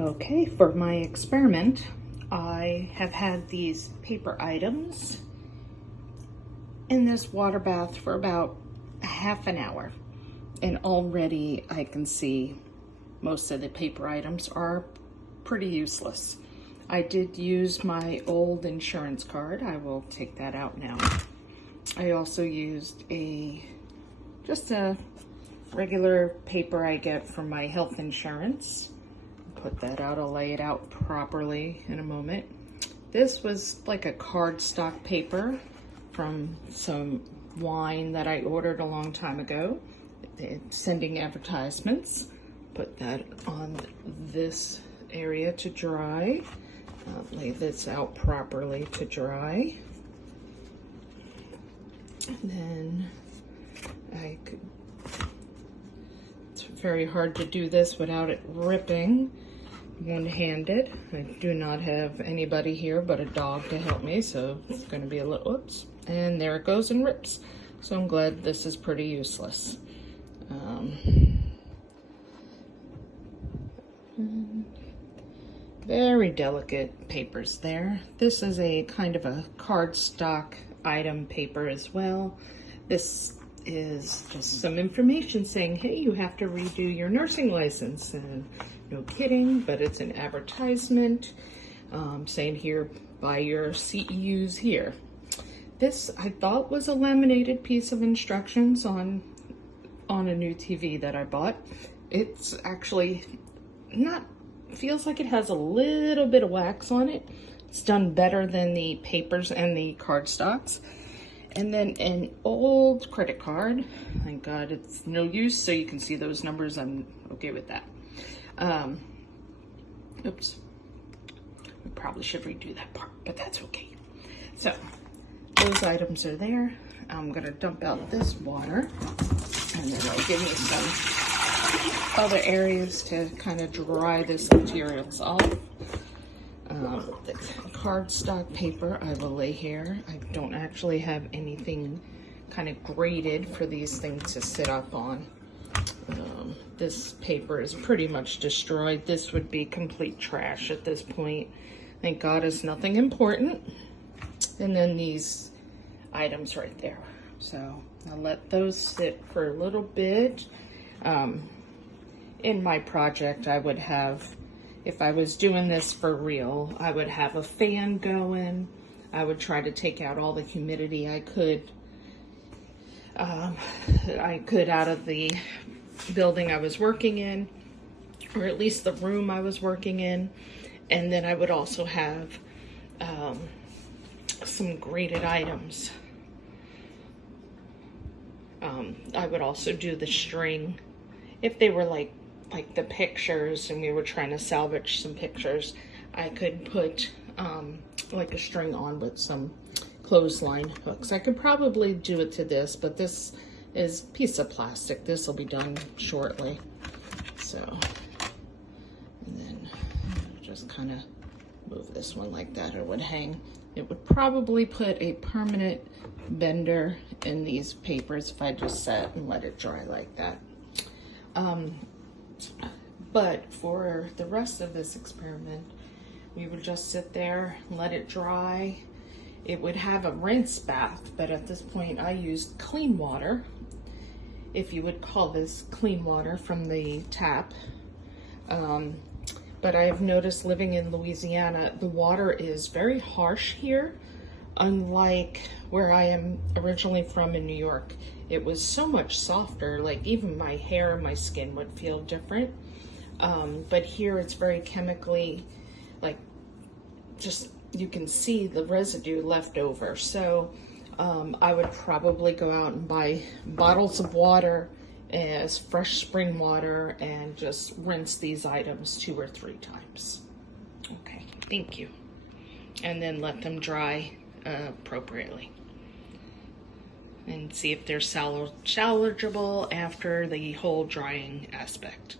Okay, for my experiment, I have had these paper items in this water bath for about half an hour, and already I can see most of the paper items are pretty useless. I did use my old insurance card. I will take that out now. I also used just a regular paper I get from my health insurance. Put that out, I'll lay it out properly in a moment. This was like a cardstock paper from some wine that I ordered a long time ago. Sending advertisements. Put that on this area to dry. Lay this out properly to dry. And then it's very hard to do this without it ripping one-handed. I do not have anybody here but a dog to help me, so it's going to be a little, oops, and there it goes and rips. So I'm glad this is pretty useless. Very delicate papers there. This is a kind of a cardstock item paper as well. This is just some information saying, hey, you have to redo your nursing license. And no kidding, but it's an advertisement saying here, buy your CEUs here. This I thought was a laminated piece of instructions on a new TV that I bought. It's actually not, feels like it has a little bit of wax on it. It's done better than the papers and the cardstocks. And then an old credit card. Thank God it's no use, so you can see those numbers. I'm okay with that. Oops. We probably should redo that part, but that's okay. So those items are there. I'm gonna dump out this water, and then it'll give me some other areas to kind of dry this materials off. The cardstock paper I will lay here. I don't actually have anything kind of graded for these things to sit up on. This paper is pretty much destroyed. This would be complete trash at this point. Thank God it's nothing important. And then these items right there. So I'll let those sit for a little bit. In my project, I would have, if I was doing this for real, I would have a fan going. I would try to take out all the humidity I could out of the building I was working in, or at least the room I was working in. And then I would also have some graded items. I would also do the string if they were like the pictures and we were trying to salvage some pictures. I could put like a string on with some clothesline hooks. I could probably do it to this, but this is a piece of plastic. This will be done shortly. So, and then just kind of move this one like that. It would hang. It would probably put a permanent bender in these papers if I just sat and let it dry like that. But for the rest of this experiment, we would just sit there and let it dry. It would have a rinse bath, but at this point I used clean water, if you would call this clean water from the tap. But I have noticed living in Louisiana, the water is very harsh here, unlike where I am originally from in New York. It was so much softer, like even my hair and my skin would feel different. But here it's very chemically, like just, you can see the residue left over. So I would probably go out and buy bottles of water as fresh spring water and just rinse these items 2 or 3 times. Okay, thank you. And then let them dry appropriately. And see if they're salvageable after the whole drying aspect.